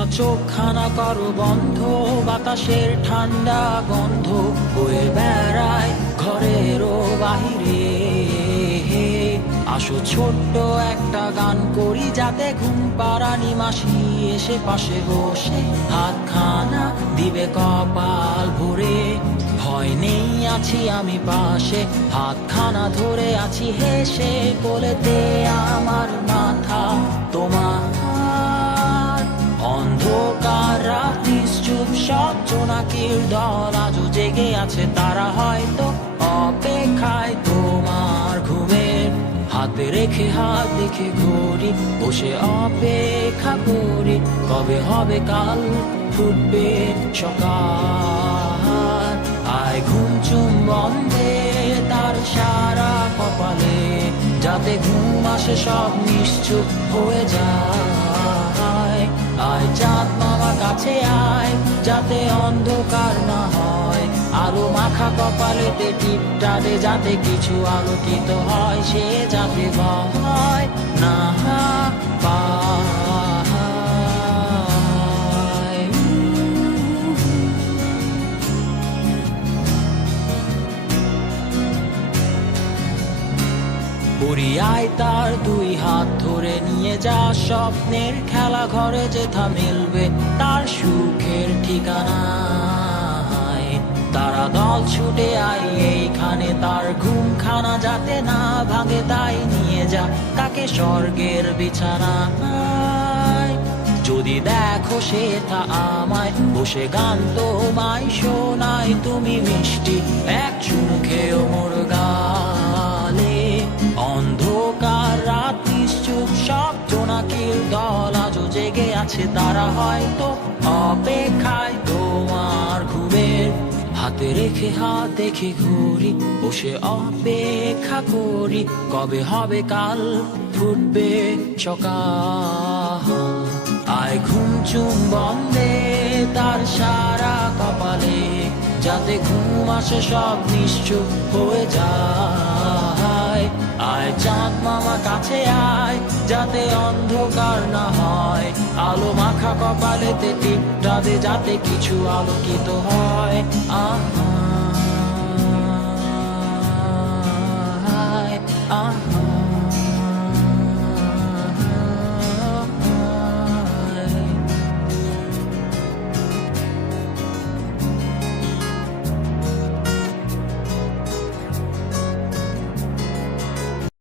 খোলা চোখখানা করো বন্ধ, বাতাসের ঠান্ডা গন্ধ বয়ে বেড়ায় ঘরেরও বাহিরে। আসো ছোট্ট একটা গান করি, যাতে ঘুম পাড়ানি মাসি এসে পাশে বসে হাতখানা দিবে কপাল ভরে। ভয় নেই, আছি আমি পাশে, হাতখানা ধরে আছি হেসে, কোলেতে আমার মাথা তোমার। অন্ধকার রাতি চুপ, সব জোনাকির দল আজও জেগে আছে, তারা হয়তো অপেক্ষায় তোমার ঘুমের। হাতে রেখে হাত দেখে ঘড়ি, বসে অপেক্ষা করি, কবে হবে কাল, ফুটবে সকাল। আয় ঘুম চুম বন্ধে তার সারা কপালে, যাতে ঘুম আসে সব নিশ্চুপ হয়ে যায়। আয় চাঁদ মামা কাছে আয়, যাতে অন্ধকার না হয়, আলো মাখা কপালেতে টিপটা দে, যাতে কিছু আলোকিত হয়, সে যাতে ভয় না পায়। পরিয়ায় তার দুই হাত ধরে নিয়ে যা, স্বপ্নের খেলা ঘরে যেথা মিলবে তার সুখের ঠিকানা। তারা দল ছুটে আই এইখানে, তার ঘুমখানা যাতে না ভাঙে, তাই নিয়ে যা তাকে স্বর্গের বিছানায়। যদি দেখো সে তা আমায় বসে গান তোমায় শোনায়, তুমি মিষ্টি এক চুমু খেয়েও মোর গালে। অন্ধকার রাতি চুপ, সব জোনাকির দল আজও জেগে আছে, তারা হয়তো অপেক্ষায় তোমার ঘুমের। হাতে রেখে হাত দেখে ঘুরি, বসে অপেক্ষা করি, কবে হবে কাল, ফুটবে সকাল। আয় ঘুম চুম বন্ধে তার সারা কপালে, যাতে ঘুম আসে সব নিশ্চুপ হয়ে যায়। আয় চাঁদ মামা কাছে আয়, যাতে অন্ধকার না হয়, আলো মাখা কপালেতে টিপটা দে, যাতে কিছু আলোকিত হয়।